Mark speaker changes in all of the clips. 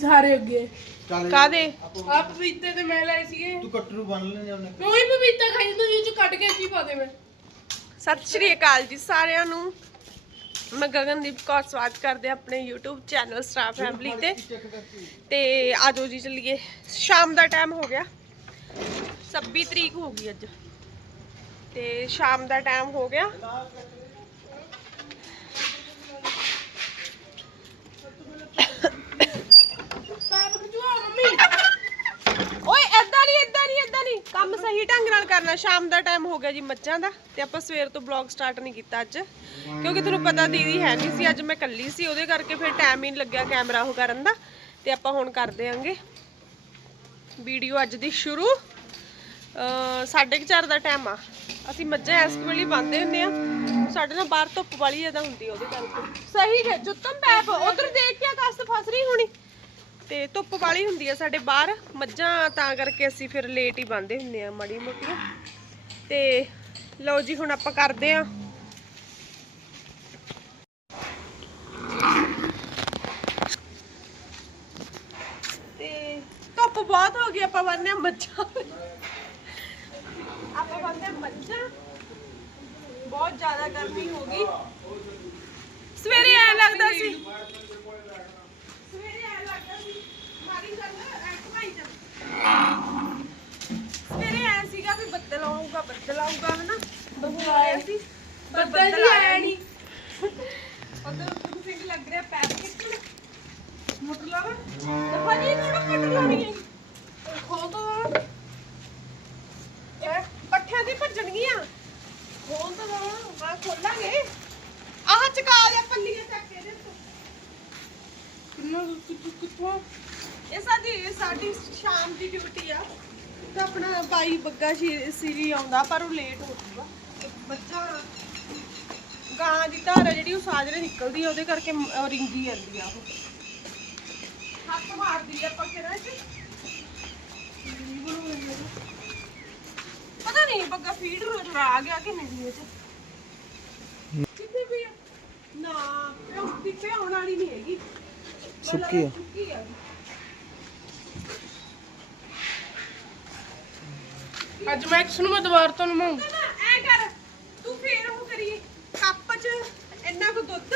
Speaker 1: ਸਾਰੇ ਅੱਗੇ।
Speaker 2: ਕਾਦੇ
Speaker 1: ਆ ਪਪੀਤੇ ਤੇ ਮੈਂ ਲਏ ਸੀਗੇ।
Speaker 3: ਤੂੰ ਕੱਟਰੂ ਬੰਨ ਲੈਣੇ ਉਹਨੇ।
Speaker 1: ਉਹੀ ਪਪੀਤਾ ਖਾਈ ਜੀ ਚ ਕੱਟ ਕੇ ਚੀ ਪਾ ਦੇ ਮੈਂ।
Speaker 2: ਸਤਿ ਸ਼੍ਰੀ ਅਕਾਲ ਜੀ ਸਾਰਿਆਂ ਨੂੰ। ਮੈਂ ਗਗਨਦੀਪ ਕੌਰ ਸਵਾਗਤ ਕਰਦੇ ਆਪਣੇ YouTube ਚੈਨਲ ਸਟਾਰ ਫੈਮਿਲੀ ਤੇ। ਤੇ ਆਜੋ ਜੀ ਚੱਲੀਏ। ਸ਼ਾਮ ਦਾ ਟਾਈਮ ਹੋ ਗਿਆ। 26 ਤਰੀਕ ਹੋ ਗਈ ਅੱਜ। ਤੇ ਸ਼ਾਮ ਦਾ ਟਾਈਮ ਹੋ ਗਿਆ
Speaker 1: ਸਾਬ ਖਜੂਆ ਮੰਮੀ
Speaker 2: ਓਏ ਐਦਾਂ ਨਹੀਂ ਐਦਾਂ ਨਹੀਂ ਐਦਾਂ ਨਹੀਂ ਕੰਮ ਸਹੀ ਢੰਗ ਨਾਲ ਕਰਨਾ ਸ਼ਾਮ ਦਾ ਟਾਈਮ ਹੋ ਗਿਆ ਜੀ ਮੱਝਾਂ ਦਾ ਤੇ ਆਪਾਂ ਸਵੇਰ ਤੋਂ ਬਲੌਗ ਸਟਾਰਟ ਨਹੀਂ ਕੀਤਾ ਅੱਜ। ਕਿਉਂਕਿ ਤੁਹਾਨੂੰ ਪਤਾ ਦੀਦੀ ਹੈ ਨਹੀਂ ਸੀ, ਅੱਜ ਮੈਂ ਇਕੱਲੀ ਸੀ, ਉਹਦੇ ਕਰਕੇ ਫਿਰ ਟਾਈਮ ਹੀ ਨਹੀਂ ਲੱਗਿਆ ਕੈਮਰਾ ਉਹ ਕਰਨ ਦਾ। ਤੇ ਆਪਾਂ ਹੁਣ ਕਰ ਦੇਾਂਗੇ ਵੀਡੀਓ ਅੱਜ ਦੀ ਸ਼ੁਰੂ। ਅ ਸਾਢੇ ਕੁ ਚਾਰ ਦਾ ਟਾਈਮ ਆ। ਅਸੀਂ ਮੱਝਾਂ ਇਸ ਵੇਲੇ ਹੀ ਹੁੰਦੇ ਆ। ਸਾਡੇ ਨਾਲ ਬਾਹਰ ਧੁੱਪ ਵਾਲੀ ਜ਼ਿਆਦਾ ਹੁੰਦੀ ਉਹਦੇ ਕਰਕੇ। ਸਹੀ ਹੈ ਜੁੱਤਮ ਪੈਪ, ਉਧਰ ਦੇਖ ਕੇ ਆਕਾਸ਼ ਫਸ ਰਹੀ ਹੋਣੀ। ਤੇ ਧੁੱਪ ਵਾਲੀ ਹੁੰਦੀ ਆ ਸਾਡੇ ਬਾਹਰ, ਮੱਝਾਂ ਤਾਂ ਕਰਕੇ ਅਸੀਂ ਫਿਰ ਲੇਟ ਹੀ ਬੰਨਦੇ ਹੁੰਦੇ ਆ ਮਾੜੀ ਮੋਟੀਆਂ ਤੇ ਲਓ ਜੀ, ਹੁਣ ਆਪਾਂ ਕਰਦੇ ਆ। ਤੇ ਧੁੱਪ ਬਹੁਤ ਹੋ ਗਈ, ਆਪਾਂ ਬੰਨਦੇ ਆ ਮੱਝਾਂ। ਆਪਾਂ ਬੰਦੇ ਮੱਝਾਂ। ਬਹੁਤ ਜ਼ਿਆਦਾ ਗਰਮੀ ਹੋ ਗਈ। ਸਵੇਰੇ ਐ ਸਵੇਰੇ ਐ ਲੱਗਦਾ ਸੀ। ਐ ਜਾ। ਐ ਸੀਗਾ ਵੀ ਬੱਦਲ ਆਊਗਾ ਬੱਦਲ ਆਊਗਾ ਹਨਾ? ਬੱਦਲ ਆਇਆ ਸੀ ਪਰ
Speaker 1: ਬੱਦਲ ਜੀ ਆਇਆ ਨਹੀਂ
Speaker 2: ਉਧਰ ਗੁਰੂ ਸਿੰਘ ਲੱਗ ਰਿਹਾ ਪੈਪ ਕਿੱਥੇ ਮੋਟਰ ਲਾਵਾ? ਹਜੀ ਥੋੜਾ ਮੋਟਰ ਲਾਉਣੀ ਹੈ ਖੋਲ ਦੋ ਇਹ ਪੱਠਿਆਂ ਦੀ ਭੱਜਣਗੀਆਂ ਖੋਲ ਦੋ ਮੈਂ ਖੋਲਾਂਗੇ ਆਹ ਚਕਾ ਲਿਆ ਪੱਲੀਆਂ ਚੱਕ ਕੇ ਇਹਦੇ ਤੋਂ
Speaker 1: ਕਿੰਨਾ ਕਿੱਥੋਂ
Speaker 2: ਇਹ ਸਾਡੀ ਇਹ ਸਾਡੀ ਸ਼ਾਮ ਦੀ ਡਿਊਟੀ ਆ ਤੇ ਆਪਣਾ ਬਾਈ ਬੱਗਾ ਸਿਰੀ ਆਉਂਦਾ ਪਰ ਉਹ ਲੇਟ ਹੋ ਜੂਗਾ ਬੱਚਾ ਗਾਂ ਦੀ ਧਾਰ ਆ ਜਿਹੜੀ ਉਹ ਸਾਜਰੇ ਨਿਕਲਦੀ ਆ ਉਹਦੇ ਕਰਕੇ ਉਹ ਰਿੰਗੀ ਜਾਂਦੀ ਆ ਉਹ। ਹੱਥ ਮਾਰਦੀ ਆ ਪੱਕੇ ਨਾਲ ਚ ਪਤਾ ਨਹੀਂ ਬੱਗਾ ਫੀਡ ਰੋਜ਼ ਆ ਗਿਆ ਕਿ ਨਹੀਂ ਇਹ ਚ। ਕਿੱਥੇ ਵੀ ਆ? ਨਾ ਪਿਓ ਪਿੱਛੇ ਆਉਣ ਵਾਲੀ ਨਹੀਂ ਹੈਗੀ। ਸੁੱਕੀ ਆ। ਸੁੱਕੀ ਆ।
Speaker 1: ਅੱਜ ਮੈਕਸ ਨੂੰ ਮੈਂ ਦੁਬਾਰਾ ਤੋਂ ਨਮਾਉਂ
Speaker 2: ਐ ਕਰ, ਤੂੰ ਫੇਰ ਉਹ ਕਰੀ। ਕੱਪ 'ਚ ਇੰਨਾ ਕੁ ਦੁੱਧ,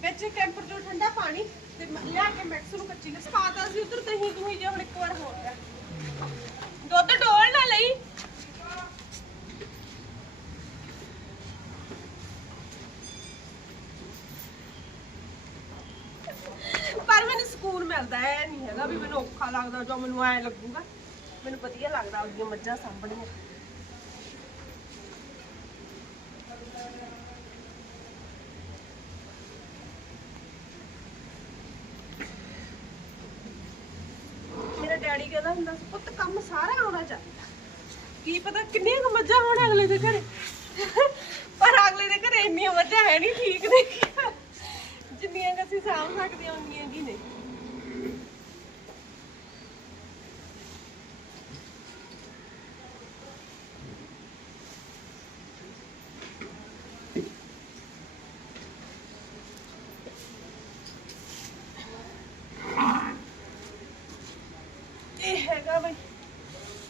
Speaker 2: ਵਿੱਚ ਕੈਂਪਰ ਠੰਡਾ ਪਾਣੀ, ਤੇ ਮ- ਲਿਆ ਕੇ ਮਿਕਸ ਨੂੰ ਕੱਚੀ ਲੱਸੀ ਪਾਤਾ ਸੀ, ਉਧਰ ਦਹੀਂ ਦੂਹੀ ਜੇ ਹੁਣ ਇੱਕ ਵਾਰ ਹੋ ਗਿਆ ਦੁੱਧ ਡੋਲ ਨਾ ਲਈ। ਪਰ ਮੈਨੂੰ ਸਕੂਨ ਮਿਲਦਾ, ਐ ਨਹੀਂ ਹੈਗਾ ਵੀ ਮੈਨੂੰ ਔਖਾ ਲੱਗਦਾ, ਜੋ ਮੈਨੂੰ ਐ ਲੱਗੂਗਾ। ਮੈਨੂੰ ਵਧੀਆ ਲੱਗਦਾ ਉਹਦੀਆਂ ਮੱਝਾਂ ਸਾਂਭਣੀਆਂ। ਮੇਰਾ ਡੈਡੀ ਕਹਿੰਦਾ ਹੁੰਦਾ ਸੀ, ਪੁੱਤ, ਕੰਮ ਸਾਰਾ ਆਉਣਾ ਚਾਹੀਦਾ। ਕੀ ਪਤਾ ਕਿੰਨੀਆਂ ਕੁ ਮੱਝਾਂ ਹੋਣ ਅਗਲੇ ਦੇ ਘਰੇ। ਪਰ ਅਗਲੇ ਦੇ ਘਰੇ ਇੰਨੀਆਂ ਮੱਝਾਂ ਹੈ ਨਹੀਂ ਠੀਕ ਨੇ। ਜਿੰਨੀਆਂ ਕੁ ਅਸੀਂ ਸਾਂਭ ਸਕਦੇ ਹਾਂ ਉਨੀਆਂ ਕੀ ਨਹੀਂ ਇਹ ਹੈਗਾ ਬਈ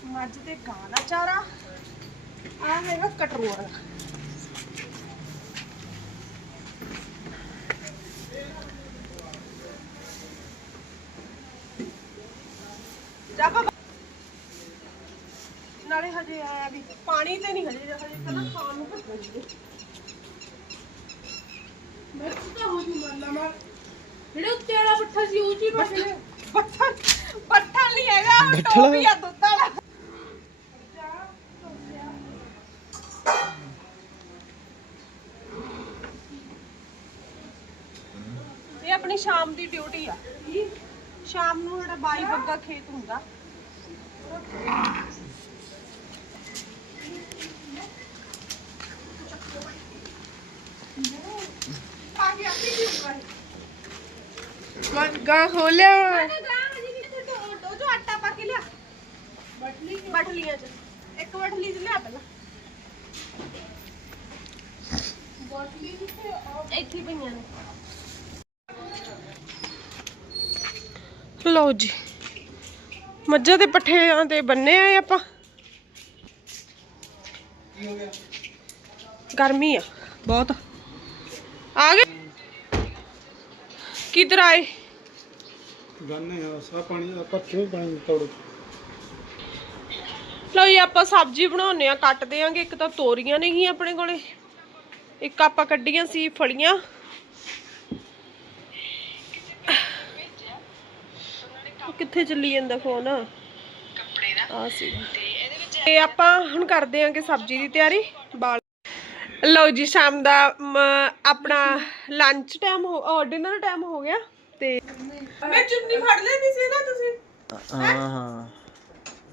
Speaker 2: ਮੱਝ ਤੇ ਗਾਂ ਦਾ ਚਾਰਾ। ਆ ਹੈਗਾ ਕਟਰੋਰ ਜਾ ਬਾਬਾ। ਨਾਲੇ ਹਜੇ ਆਇਆ ਵੀ ਪਾਣੀ ਤੇ ਨਹੀਂ ਹਜੇ ਹਜੇ ਪਹਿਲਾਂ ਖਾਣ ਨੂੰ ਭੱਜਣਗੇ
Speaker 1: ਮੈਕਸ ਤਾਂ ਹੋ ਜੂ ਮੰਨਣਾ ਮੈਂ ਜਿਹੜੇ ਉੱਤੇ ਵਾਲਾ ਪੱਠਾ ਸੀ ਉਹ ਪੱਠੇ
Speaker 2: ਬੱਠਲ? ਬੱਠਲ। ਨਹੀਂ ਹੈਗਾ ਉਹ ਟੋਪੀ ਆ ਦੁੱਧ ਵਾਲਾ ਇਹ ਆਪਣੀ ਸ਼ਾਮ ਦੀ ਡਿਊਟੀ ਆ ਸ਼ਾਮ ਨੂੰ ਜਿਹੜਾ ਬਾਈ ਬੱਗਾ ਖੇਤ ਹੁੰਦਾ ਪਾ ਕੇ ਆਪੀ ਦੀ ਉੱਪਰ
Speaker 1: ਮੈਂ ਗਾਂ ਖੋਲਿਆ
Speaker 2: ਨਾ ਗਾਂ ਹਜੇ ਕਿੱਥੇ ਤੋਂ ਉਹ ਜੋ ਆਟਾ ਪਾ ਕੇ ਲਿਆ ਬਟਲੀ ਬਟਲੀਆਂ ਚ ਇੱਕ ਬਟਲੀ ਚ ਲਿਆ ਪਹਿਲਾਂ ਬਟਲੀ ਕਿੱਥੇ ਇੱਥੇ ਹੀ ਪਈਆਂ ਨੇ ਲਓ ਜੀ। ਮੱਝਾਂ ਦੇ ਪੱਠਿਆਂ ਤੇ ਬੰਨੇ ਆਏ ਆਪਾਂ। ਗਰਮੀ ਆ। ਬਹੁਤ। ਆ ਗਏ। ਕਿਧਰ ਆਏ?
Speaker 3: ਗਾਨੇ ਆ ਸਾ ਪਾਣੀ ਆਪਾਂ ਕਿਉਂ ਪਾਣੀ ਤੋੜ।
Speaker 2: ਲਓ ਜੀ ਆਪਾਂ ਸਬਜ਼ੀ ਬਣਾਉਨੇ ਆ ਕੱਟ ਦੇਾਂਗੇ ਇੱਕ ਤਾਂ ਤੋਰੀਆਂ ਨੇਗੀਆਂ ਆਪਣੇ ਕੋਲੇ। ਇੱਕ ਆਪਾਂ ਕੱਢੀਆਂ ਸੀ ਫਲੀਆਂ। ਕਿੱਥੇ ਚੱਲੀ ਜਾਂਦਾ ਫੋਨ ਆ ਸੀ। ਤੇ ਆਪਾਂ ਹੁਣ ਕਰਦੇ ਆਂਗੇ ਸਬਜ਼ੀ ਦੀ ਤਿਆਰੀ। ਬਾਲ ਲਓ ਜੀ ਸ਼ਾਮ ਦਾ ਆਪਣਾ ਲੰਚ ਟਾਈਮ ਹੋ ਡਿਨਰ ਟਾਈਮ ਹੋ ਗਿਆ। ਤੇ ਮੈਂ ਚੁੰਨੀ ਫੜ ਲੈਣੀ ਸੀ ਨਾ ਤੁਸੀਂ।
Speaker 4: ਹਾਂ? ਹਾਂ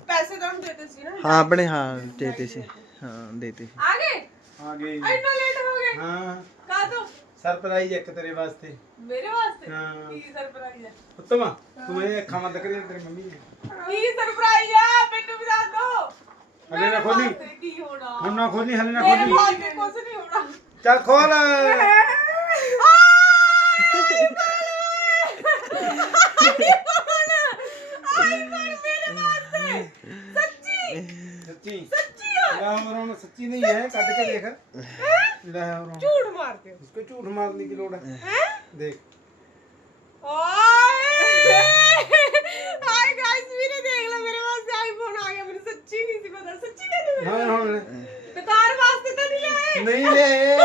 Speaker 2: ਪੈਸੇ ਤੁਹਾਨੂੰ ਦੇਤੇ ਸੀ ਨਾ।
Speaker 4: ਹਾਂ ਆਪਣੇ ਹਾਂ ਦੇਤੇ ਸੀ। ਹਾਂ ਦੇਤੇ
Speaker 2: ਆ ਗਏ?
Speaker 3: ਆ ਗਏ
Speaker 2: ਇੰਨਾ ਲੇਟ ਹੋ ਗਏ?
Speaker 3: ਹਾਂ।
Speaker 2: ਕਾ ਦੋ
Speaker 3: ਸਰਪ੍ਰਾਈਜ਼ ਇੱਕ ਤੇਰੇ ਵਾਸਤੇ
Speaker 2: ਮੇਰੇ ਵਾਸਤੇ
Speaker 3: ਹਾਂ
Speaker 2: ਕੀ ਸਰਪ੍ਰਾਈਜ਼ ਹੈ
Speaker 3: ਉੱਤਮ ਤੂੰ ਇਹ ਅੱਖਾਂ ਬੰਦ ਕਰੀ ਤੇਰੀ ਮੰਮੀ ਨੇ
Speaker 2: ਕੀ ਸਰਪ੍ਰਾਈਜ਼ ਆ ਮੈਨੂੰ ਵੀ ਦੱਸ ਦੋ
Speaker 3: ਹਲੇ ਨਾ ਖੋਲੀ
Speaker 2: ਕੀ ਹੋਣਾ
Speaker 3: ਹੁਣ ਨਾ ਖੋਲੀ ਹਲੇ ਨਾ
Speaker 2: ਮੇਰੇ
Speaker 3: ਖੋਲੀ
Speaker 2: ਵਾਸਤੇ ਕੁਝ ਨਹੀਂ ਹੋਣਾ
Speaker 3: ਚੱਲ ਖੋਲ ਸੱਚੀ
Speaker 2: ਸੱਚੀ
Speaker 3: ਲੈ ਹੁਣ ਸੱਚੀ ਨਹੀਂ ਹੈ ਕੱਢ ਕੇ ਦੇਖ। ਲੈ ਹੁਣ।
Speaker 2: ਝੂਠ ਮਾਰਦੇ ਹੋ
Speaker 3: ਇਸਕੋ ਝੂਠ ਮਾਰਨੇ ਦੀ ਲੋੜ ਹੈ।
Speaker 2: ਹੈ?
Speaker 3: ਦੇਖ।
Speaker 2: ਓਏ! ਹਾਈ ਗਾਇਸ ਵੀਰੇ ਦੇਖ ਲੈ ਮੇਰੇ ਵਾਸਤੇ ਆਈਫੋਨ ਆ ਗਿਆ। ਮੈਨੂੰ ਸੱਚੀ ਨਹੀਂ ਸੀ ਪਤਾ। ਸੱਚੀ ਨਹੀਂ
Speaker 3: ਹਾਂ ਹੁਣ।
Speaker 2: ਦੁਕਾਨ ਵਾਸਤੇ ਤਾਂ ਨਹੀਂ ਲਿਆਏ।
Speaker 3: ਨਹੀਂ ਲੈ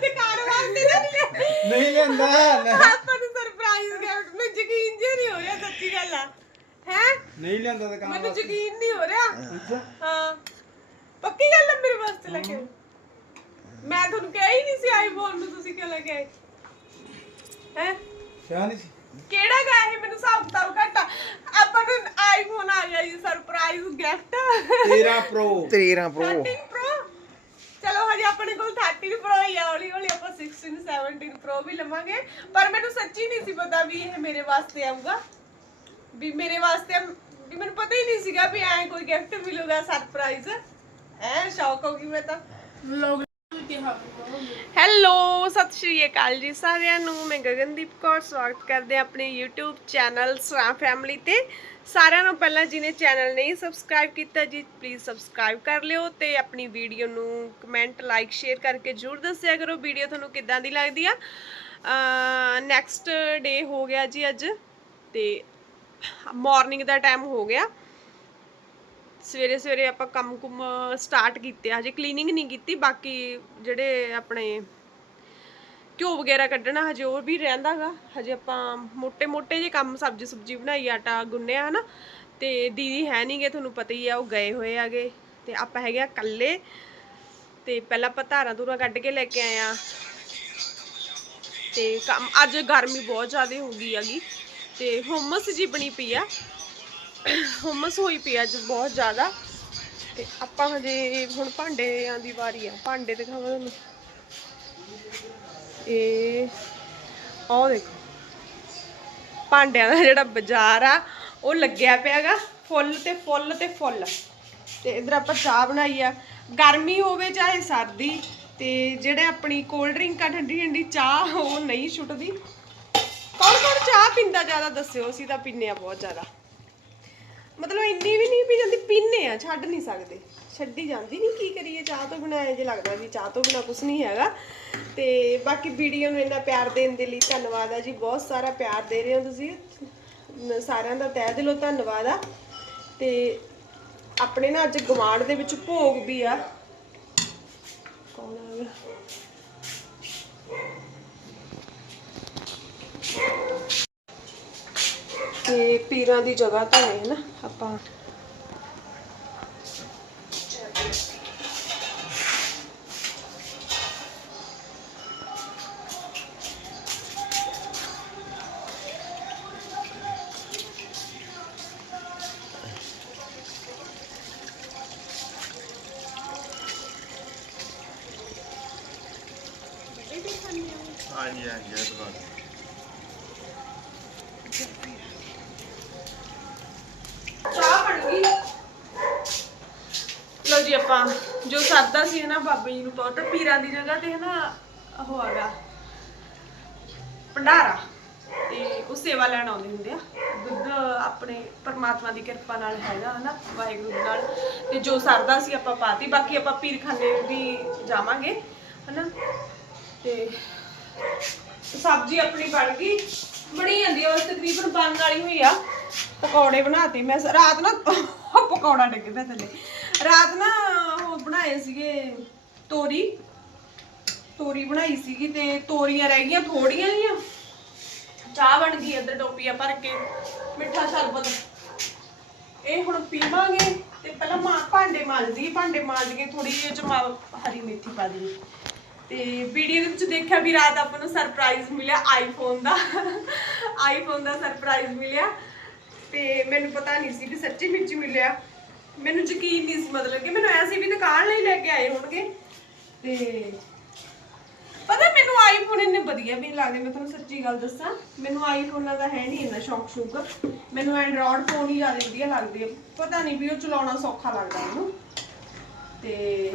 Speaker 2: ਦੁਕਾਨ ਵਾਸਤੇ ਤਾਂ ਨਹੀਂ ਲਿਆਏ।
Speaker 3: ਨਹੀਂ ਲੈਂਦਾ ਲੈ।
Speaker 2: ਆਪਾਂ ਨੂੰ ਸਰਪ੍ਰਾਈਜ਼ ਗਿਫਟ ਮੈਨੂੰ ਯਕੀਨ ਜੇ ਨਹੀਂ ਹੋ ਰਿਹਾ ਸੱਚੀ ਗੱਲ ਆ। ਹੈ?
Speaker 3: ਨਹੀਂ ਲੈਂਦਾ ਦੁਕਾਨ
Speaker 2: ਮੈਨੂੰ
Speaker 3: ਵਾਸਤੇ।
Speaker 2: ਯਕੀਨ ਨਹੀਂ ਹੋ ਰਿਹਾ।
Speaker 3: ਅੱਛਾ।
Speaker 2: ਹਾਂ। ਪੱਕੀ ਗੱਲ ਹੈ ਮੇਰੇ ਵਾਸਤੇ ਲੈ ਕੇ ਆਏ? ਮੈਂ ਤੁਹਾਨੂੰ ਕਿਹਾ ਹੀ ਨਹੀਂ ਸੀ ਆਈਫੋਨ ਨੂੰ ਤੁਸੀਂ ਕਿਉਂ ਲੈ ਕੇ ਆਏ? ਹੈ?
Speaker 3: ਕਿਆ ਨਹੀਂ ਸੀ।
Speaker 2: ਕਿਹੜਾ ਗਾ ਇਹ? ਮੈਨੂੰ ਹਿਸਾਬ ਕਿਤਾਬ ਘਟਾ ਆਪਾਂ ਨੂੰ ਆਈਫੋਨ ਆ ਗਿਆ ਜੀ surprise gift
Speaker 3: 13 pro
Speaker 4: 13 pro
Speaker 2: 13 pro ਚਲੋ ਹਜੇ ਆਪਣੇ ਕੋਲ 13 ਪ੍ਰੋ ਹੀ ਆ। ਹੌਲੀ ਹੌਲੀ ਆਪਾਂ 16 17 ਪ੍ਰੋ ਵੀ ਲਵਾਂਗੇ। ਪਰ ਮੈਨੂੰ ਸੱਚੀ ਨਹੀਂ ਸੀ ਪਤਾ ਵੀ ਇਹ ਮੇਰੇ ਵਾਸਤੇ ਆਊਗਾ। ਵੀ ਮੇਰੇ ਵਾਸਤੇ ਵੀ ਮੈਨੂੰ ਪਤਾ ਹੀ ਨਹੀਂ ਸੀਗਾ ਵੀ ਐ ਕੋਈ ਗਿਫਟ ਮਿਲੂਗਾ ਸਰਪ੍ਰਾਈਜ਼ ਐ ਸ਼ੌਕ ਹੋ ਗਈ ਮੈਂ ਤਾਂ।
Speaker 1: ਲੋਕ ਕਿਹਾ
Speaker 2: ਹੈਲੋ ਸਤਿ ਸ਼੍ਰੀ ਅਕਾਲ ਜੀ ਸਾਰਿਆਂ ਨੂੰ। ਮੈਂ ਗਗਨਦੀਪ ਕੌਰ ਸਵਾਗਤ ਕਰਦੇ ਆਪਣੇ YouTube ਚੈਨਲ ਸਰਾ ਫੈਮਿਲੀ ਤੇ। ਸਾਰਿਆਂ ਨੂੰ ਪਹਿਲਾਂ ਜਿਹਨੇ ਚੈਨਲ ਨਹੀਂ ਸਬਸਕ੍ਰਾਈਬ ਕੀਤਾ ਜੀ ਪਲੀਜ਼ ਸਬਸਕ੍ਰਾਈਬ ਕਰ ਲਿਓ ਤੇ ਆਪਣੀ ਵੀਡੀਓ ਨੂੰ ਕਮੈਂਟ ਲਾਈਕ ਸ਼ੇਅਰ ਕਰਕੇ ਜਰੂਰ ਦੱਸਿਆ ਕਰੋ। ਵੀਡੀਓ ਤੁਹਾਨੂੰ ਕਿੱਦਾਂ ਦੀ ਲੱਗਦੀ ਆ? ਨੈਕਸਟ ਡੇ ਹੋ ਗਿਆ ਜੀ ਅੱਜ ਤੇ ਮਾਰਨਿੰਗ ਦਾ ਟਾਈਮ ਹੋ ਗਿਆ। ਸਵੇਰੇ ਸਵੇਰੇ ਆਪਾਂ ਕੰਮ ਕੁਮ ਸਟਾਰਟ ਕੀਤੇ ਹਜੇ ਕਲੀਨਿੰਗ ਨਹੀਂ ਕੀਤੀ, ਬਾਕੀ ਜਿਹੜੇ ਆਪਣੇ ਘਿਓ ਵਗੈਰਾ ਕੱਢਣਾ ਹਜੇ ਉਹ ਵੀ ਰਹਿੰਦਾਗਾ। ਹਜੇ ਆਪਾਂ ਮੋਟੇ ਮੋਟੇ ਜੇ ਕੰਮ ਸਬਜ਼ੀ ਸੁਬਜੀ ਬਣਾਈ, ਆਟਾ ਗੁੰਨਿਆ ਹਨਾ ਤੇ ਦੀਦੀ ਹੈ ਨਹੀਂਗੇ ਤੁਹਾਨੂੰ ਪਤਾ ਹੀ ਆ, ਉਹ ਗਏ ਹੋਏ ਆਗੇ, ਤੇ ਆਪਾਂ ਹੈਗੇ ਆ ਕੱਲੇ ਤੇ ਪਹਿਲਾਂ ਆਪਾਂ ਧਾਰਾਂ ਧੂਰਾ ਕੱਢ ਕੇ ਲੈ ਕੇ ਆਏ ਆ। ਤੇ ਕੰਮ, ਅੱਜ ਗਰਮੀ ਬਹੁਤ ਜ਼ਿਆਦਾ ਹੋ ਗਈ ਹੈਗੀ, ਤੇ ਹਮਸ ਜੀ ਬਣੀ ਪਈ ਆ। ਹੁਮਸ ਹੋਈ ਪਈ ਅੱਜ ਬਹੁਤ ਜ਼ਿਆਦਾ। ਤੇ ਆਪਾਂ ਹਜੇ ਹੁਣ ਭਾਂਡਿਆਂ ਦੀ ਵਾਰੀ ਆ। ਭਾਂਡੇ ਦਿਖਾਵਾਂ ਤੁਹਾਨੂੰ। ਇਹ ਆਹ ਦੇਖੋ। ਭਾਂਡਿਆਂ ਦਾ ਜਿਹੜਾ ਬਾਜ਼ਾਰ ਆ, ਉਹ ਲੱਗਿਆ ਪਿਆਗਾ। ਫੁੱਲ ਤੇ ਫੁੱਲ ਤੇ ਫੁੱਲ। ਤੇ ਇਧਰ ਆਪਾਂ ਚਾਹ ਬਣਾਈ ਆ। ਗਰਮੀ ਹੋਵੇ ਚਾਹੇ ਸਰਦੀ, ਤੇ ਜਿਹੜੇ ਆਪਣੀ ਕੋਲਡ ਡਰਿੰਕ ਆ, ਠੰਡੀ ਠੰਡੀ ਚਾਹ, ਉਹ ਨਹੀਂ ਛੁੱਟਦੀ। ਕੌਣ ਕੌਣ ਚਾਹ ਪੀਂਦਾ ਜ਼ਿਆਦਾ, ਦੱਸਿਓ। ਅਸੀਂ ਤਾਂ ਪੀਂਦੇ ਆ ਬਹੁਤ ਜ਼ਿਆਦਾ। ਮਤਲਬ ਇੰਨੀ ਵੀ ਨਹੀਂ ਪੀ ਜਾਂਦੀ ਪੀਨੇ ਆ, ਛੱਡ ਨਹੀਂ ਸਕਦੇ। ਛੱਡੀ ਜਾਂਦੀ ਨਹੀਂ, ਕੀ ਕਰੀਏ, ਚਾਹ ਤੋਂ ਬਿਨਾਂ ਇਹ ਜੇ ਲੱਗਦਾ ਵੀ ਚਾਹ ਤੋਂ ਬਿਨਾਂ ਕੁਝ ਨਹੀਂ ਹੈਗਾ। ਤੇ ਬਾਕੀ ਵੀਡੀਓ ਨੂੰ ਇੰਨਾ ਪਿਆਰ ਦੇਣ ਦੇ ਲਈ ਧੰਨਵਾਦ ਆ ਜੀ, ਬਹੁਤ ਸਾਰਾ ਪਿਆਰ ਦੇ ਰਹੇ ਹੋ ਤੁਸੀਂ। ਸਾਰਿਆਂ ਦਾ ਤਹਿ ਦਿਲੋਂ ਧੰਨਵਾਦ ਆ। ਤੇ ਆਪਣੇ ਨਾ ਅੱਜ ਗਵਾਂਢ ਦੇ ਵਿੱਚ ਭੋਗ ਵੀ ਆ। ਕੌਣ ਆ ਗਿਆ? ਤੇ ਪੀਰਾਂ ਦੀ ਜਗ੍ਹਾ ਤਾਂ ਹੈ ਨਾ ਆਪਾਂ।
Speaker 4: ਹਾਂਜੀ ਹਾਂਜੀ ਇਹ ਤੋਂ ਬਾਅਦ
Speaker 2: ਚਾਹ ਬਣ ਗਈ ਲੋ ਜੀ ਆਪਾਂ ਜੋ ਸਰਦਾ ਸੀ ਨਾ ਬਾਬੇ ਜੀ ਦੀ ਜਗ੍ਹਾ ਤੇ ਹੈ ਨਾ ਉਹ ਹੈਗਾ। ਭੰਡਾਰਾ। ਤੇ ਉਹ ਸੇਵਾ ਲੈਣ ਆਉਂਦੇ ਹੁੰਦੇ ਆ। ਦੁੱਧ ਆਪਣੇ ਪਰਮਾਤਮਾ ਦੀ ਕਿਰਪਾ ਨਾਲ ਹੈਗਾ ਹਨਾ, ਵਾਹਿਗੁਰੂ ਨਾਲ। ਤੇ ਜੋ ਸਰਦਾ ਸੀ ਆਪਾਂ ਪਾਤੀ, ਬਾਕੀ ਆਪਾਂ ਪੀਰਖਾਨੇ ਵੀ ਜਾਵਾਂਗੇ, ਹਨਾ। ਤੇ ਸਬਜ਼ੀ ਆਪਣੀ ਬਣ ਗਈ। ਬਣੀ ਜਾਂਦੀ ਆ ਬਸ ਤਕਰੀਬਨ ਬਣਨ ਵਾਲੀ ਹੋਈ ਆ। ਪਕੌੜੇ ਬਣਾਤੇ ਮੈਂ, ਰਾਤ ਨਾ ਪਕੌੜਾ ਡਿੱਗ ਪਿਆ ਥੱਲੇ। ਰਾਤ ਨਾ ਉਹ ਬਣਾਏ ਸੀਗੇ ਤੋਰੀ। ਤੋਰੀ ਬਣਾਈ ਸੀਗੀ ਤੇ ਤੋਰੀਆਂ ਰਹਿ ਗਈਆਂ, ਥੋੜੀਆਂ ਜੀਆਂ ਚਾਹ ਬਣ ਗਈ ਇੱਧਰ ਟੋਪੀਆਂ ਭਰ ਕੇ, ਮਿੱਠਾ ਸ਼ਰਬਤ ਇਹ ਹੁਣ ਪੀਵਾਂਗੇ ਤੇ ਪਹਿਲਾਂ ਮਾਂ ਭਾਂਡੇ ਮਾਂਜਦੀ, ਭਾਂਡੇ ਮਾਂਜ ਕੇ ਥੋੜੀ ਜਿਹੀ ਚ ਹਰੀ ਮੇਥੀ ਪਾ ਦੀ ਤੇ ਵੀਡੀਓ ਦੇ ਵਿੱਚ ਦੇਖਿਆ ਵੀ ਰਾਤ ਆਪਾਂ ਨੂੰ ਸਰਪ੍ਰਾਈਜ਼ ਮਿਲਿਆ ਆਈਫੋਨ ਦਾ। ਆਈਫੋਨ ਦਾ ਸਰਪ੍ਰਾਈਜ਼ ਮਿਲਿਆ। ਤੇ ਮੈਨੂੰ ਪਤਾ ਨਹੀਂ ਸੀ ਵੀ ਸੱਚੀ ਵਿੱਚ ਮਿਲਿਆ। ਮੈਨੂੰ ਯਕੀਨ ਨਹੀਂ ਸੀ ਮਤਲਬ ਕਿ ਮੈਨੂੰ ਐਸੀ ਵੀ ਦੁਕਾਨ ਲਈ ਲੈ ਕੇ ਆਏ ਹੋਣਗੇ। ਤੇ ਪਤਾ ਮੈਨੂੰ ਆਈਫੋਨ ਇੰਨੇ ਵਧੀਆ ਵੀ ਨਹੀਂ ਲੱਗਦੇ, ਮੈਂ ਤੁਹਾਨੂੰ ਸੱਚੀ ਗੱਲ ਦੱਸਾਂ। ਮੈਨੂੰ ਆਈਫੋਨਾਂ ਦਾ ਹੈ ਨਹੀਂ ਇੰਨਾ ਸ਼ੌਕ ਸ਼ੂਕ। ਮੈਨੂੰ ਐਂਡਰੋਇਡ ਫੋਨ ਹੀ ਜ਼ਿਆਦਾ ਵਧੀਆ ਲੱਗਦੇ ਆ। ਪਤਾ ਨਹੀਂ ਵੀ ਉਹ ਚਲਾਉਣਾ ਸੌਖਾ ਲੱਗਦਾ ਮੈਨੂੰ ਤੇ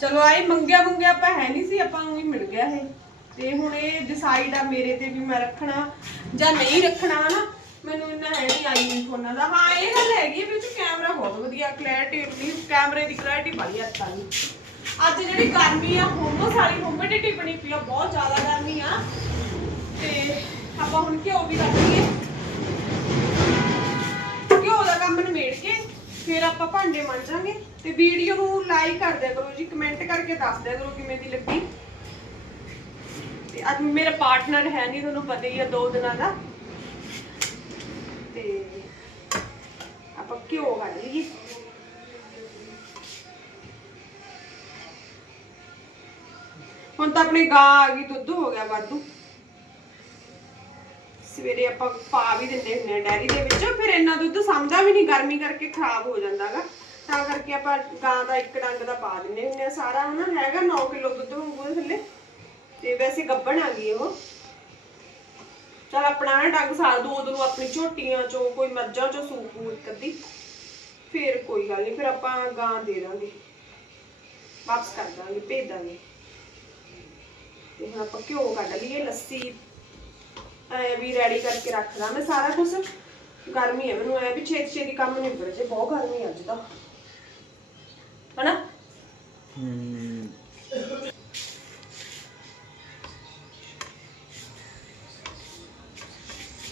Speaker 2: ਚਲੋ ਆਈ ਮੰਗਿਆ ਮੰਗਿਆ ਆਪਾਂ ਹੈ ਨਹੀਂ ਸੀ, ਆਪਾਂ ਨੂੰ ਹੀ ਮਿਲ ਗਿਆ ਇਹ। ਤੇ ਹੁਣ ਇਹ ਡਿਸਾਈਡ ਆ ਮੇਰੇ ਤੇ ਵੀ ਮੈਂ ਰੱਖਣਾ ਜਾਂ ਨਹੀਂ ਰੱਖਣਾ, ਹਨਾ? ਮੈਨੂੰ ਇੰਨਾ ਹੈ ਨਹੀਂ ਆਈ ਫੋਨਾਂ ਦਾ। ਹਾਂ, ਇਹ ਗੱਲ ਹੈਗੀ ਆ ਵੀ ਉਹ ਕੈਮਰਾ ਬਹੁਤ ਵਧੀਆ ਕਲੈਰਿਟੀ ਕੈਮਰੇ ਦੀ ਕਲੈਰਿਟੀ ਬੜੀ ਅੱਛਾ ਨਹੀਂ ਅੱਜ ਜਿਹੜੀ ਗਰਮੀ ਆ ਹੋਮਸ ਵਾਲੀ ਹਿਊਮਿਡਿਟੀ ਬਣੀ ਪਈ ਆ, ਬਹੁਤ ਜ਼ਿਆਦਾ ਗਰਮੀ ਆ। ਤੇ ਆਪਾਂ ਹੁਣ ਘਿਓ ਵੀ ਰੱਖ ਲਈਏ। ਘਿਓ ਦਾ ਕੰਮ ਨਿਬੇੜ ਕੇ ਫਿਰ ਆਪਾਂ ਭਾਂਡੇ ਮਾਂਜਾਂਗੇ ਤੇ ਵੀਡੀਓ ਨੂੰ ਲਾਈਕ ਕਰ ਦਿਆ ਕਰੋ ਜੀ ਕਮੈਂਟ ਕਰਕੇ ਦੱਸ ਦਿਆ ਕਰੋ ਕਿਵੇਂ ਦੀ ਲੱਗੀ। ਤੇ ਅੱਜ ਮੇਰਾ ਪਾਰਟਨਰ ਹੈ ਨਹੀਂ ਤੁਹਾਨੂੰ ਪਤਾ ਹੀ ਆ, ਦੋ ਦਿਨਾਂ ਦਾ। ਤੇ ਆਪਾਂ ਘਿਓ ਕੱਢ ਲਈਏ। ਹੁਣ ਤਾਂ ਆਪਣੀ ਗਾਂ ਆ ਗਈ, ਦੁੱਧ ਹੋ ਗਿਆ ਵਾਧੂ। ਸਵੇਰੇ ਆਪਾਂ ਪਾ ਵੀ ਦਿੰਦੇ ਹੁੰਦੇ ਆ ਡੈਰੀ ਦੇ ਵਿੱਚ, ਫਿਰ ਇੰਨਾ ਦੁੱਧ ਸਮਝਦਾ ਵੀ ਨਹੀਂ, ਗਰਮੀ ਕਰਕੇ ਖਰਾਬ ਹੋ ਜਾਂਦਾਗਾ ਤਾਂ ਕਰਕੇ ਆਪਾਂ ਗਾਂ ਦਾ ਇੱਕ ਡੰਗ ਦਾ ਪਾ ਦਿੰਦੇ ਹੁੰਦੇ ਆ ਸਾਰਾ, ਹਨਾ, ਹੈਗਾ 9 ਕਿਲੋ ਦੁੱਧ ਵਾਂਗੂ ਥੱਲੇ। ਤੇ ਵੈਸੇ ਗੱਬਣ ਆ ਗਈ ਉਹ। ਚਲ ਆਪਣਾ ਡੰਗ ਸਾਲ ਦੋ ਨੂੰ ਆਪਣੀ ਝੋਟੀਆਂ ਚੋਂ, ਕੋਈ ਮੱਝਾਂ ਚੋਂ ਸੂਪ ਇੱਕ ਅੱਧੀ ਫਿਰ ਕੋਈ ਗੱਲ ਨਹੀਂ ਫਿਰ ਆਪਾਂ ਗਾਂ ਦੇ ਦਾਂਗੇ। ਵਾਪਸ ਕਰ ਦਾਂਗੇ, ਭੇਜ ਦਾਂਗੇ। ਤੇ ਹੁਣ ਆਪਾਂ ਘਿਓ ਕੱਢ ਲਈਏ ਲੱਸੀ। ਐ ਵੀ ਰੈਡੀ ਕਰਕੇ ਰੱਖਦਾ ਮੈਂ ਸਾਰਾ ਕੁਝ ਗਰਮੀ ਹੈ ਮੈਨੂੰ ਐ ਵੀ ਛੇਤੀ ਛੇਤੀ ਕੰਮ ਨਿਬੜ ਜੇ ਬਹੁਤ ਗਰਮੀ ਅੱਜ ਦਾ ਹਨਾ?
Speaker 4: ਹਮ,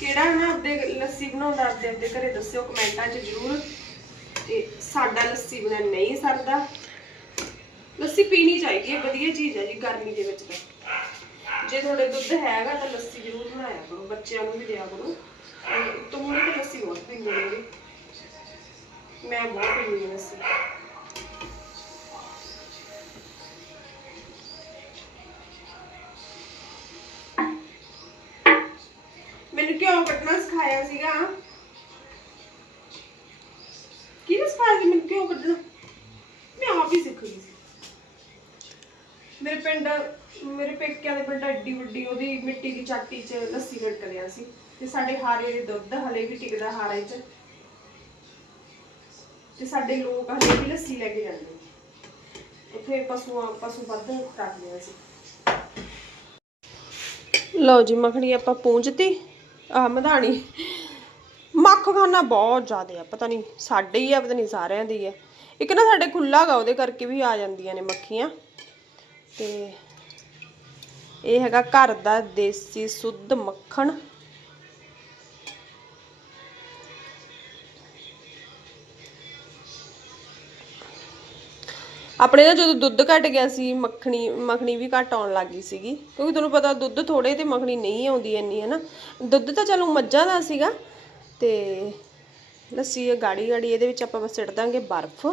Speaker 2: ਕਿਹੜਾ ਨਾ ਆਪਦੇ ਲੱਸੀ ਬਣਾਉਂਦਾ ਆਪਦੇ ਆਪਦੇ ਘਰੇ ਦੱਸਿਓ ਕਮੈਂਟਾਂ 'ਚ ਜ਼ਰੂਰ। ਤੇ ਸਾਡਾ ਲੱਸੀ ਬਣਾ ਨਹੀਂ ਸਰਦਾ। ਲੱਸੀ ਪੀਣੀ ਚਾਹੀਦੀ ਹੈ ਵਧੀਆ ਚੀਜ਼ ਹੈ ਜੀ ਗਰਮੀ ਦੇ ਵਿੱਚ ਤਾਂ। ਜੇ ਤੁਹਾਡੇ ਦੁੱਧ ਹੈਗਾ ਤਾਂ ਲੱਸੀ ਜ਼ਰੂਰ ਬਣਾਇਆ ਕਰੋ, ਬੱਚਿਆਂ ਨੂੰ ਵੀ ਦਿਆ ਕਰੋ। ਤੋਂ ਮੁੰਡੇ ਤਾਂ ਲੱਸੀ ਬਹੁਤ ਪੀਂਦੇ ਨੇ ਮੈਂ ਬਹੁਤ ਪੀਂਦੀ ਹਾਂ ਲੱਸੀ। ਮਿੱਟੀ ਦੀ ਚਾਟੀ 'ਚ ਲੱਸੀ ਗੜਕਦਿਆ ਸੀ ਤੇ ਸਾਡੇ ਹਾਰੇ ਦੇ ਦੁੱਧ ਹਲੇ ਵੀ ਟਿਕਦਾ ਹਾਰੇ 'ਚ। ਤੇ ਸਾਡੇ ਲੋਕ ਹਲੇ ਵੀ ਲੱਸੀ ਲੈ ਕੇ ਜਾਂਦੇ ਉੱਥੇ ਪਸ਼ੂਆਂ, ਪਸ਼ੂ ਵੱਧ ਰੱਖਦੇ ਆ ਸੀ ਲਓ ਜੀ, ਮੱਖਣੀ ਆਪਾਂ ਪੂੰਝਤੀ। ਆ ਮਧਾਣੀ। ਮੱਖ ਖਾਨਾ ਬਹੁਤ ਜ਼ਿਆਦਾ ਆ, ਪਤਾ ਨਹੀਂ ਸਾਡੇ ਹੀ ਆ, ਪਤਾ ਨਹੀਂ ਸਾਰਿਆਂ ਦੀ ਆ। ਇੱਕ ਨਾ ਸਾਡੇ ਖੁੱਲਾ ਗਾ, ਉਹਦੇ ਕਰਕੇ ਵੀ ਆ ਜਾਂਦੀਆਂ ਨੇ ਮੱਖੀਆਂ। ਤੇ ਇਹ ਹੈਗਾ ਘਰ ਦਾ ਦੇਸੀ ਸੁੱਧ ਮੱਖਣ। ਆਪਣੇ ਨਾ ਜਦੋਂ ਦੁੱਧ ਘਟ ਗਿਆ ਸੀ, ਮੱਖਣੀ ਮੱਖਣੀ ਵੀ ਘਟ ਆਉਣ ਲੱਗ ਗਈ ਸੀਗੀ। ਕਿਉਂਕਿ ਤੁਹਾਨੂੰ ਪਤਾ ਦੁੱਧ ਥੋੜੇ ਤੇ ਮੱਖਣੀ ਨਹੀਂ ਆਉਂਦੀ ਇੰਨੀ, ਹੈ ਨਾ? ਦੁੱਧ ਤਾਂ ਚਲੋ ਮੱਝਾਂ ਦਾ ਸੀਗਾ ਤੇ ਲੱਸੀ ਗਾੜੀ ਗਾੜੀ ਇਹਦੇ ਵਿੱਚ ਆਪਾਂ ਬਸ ਸਿੱਟ ਦਾਂਗੇ ਬਰਫ਼।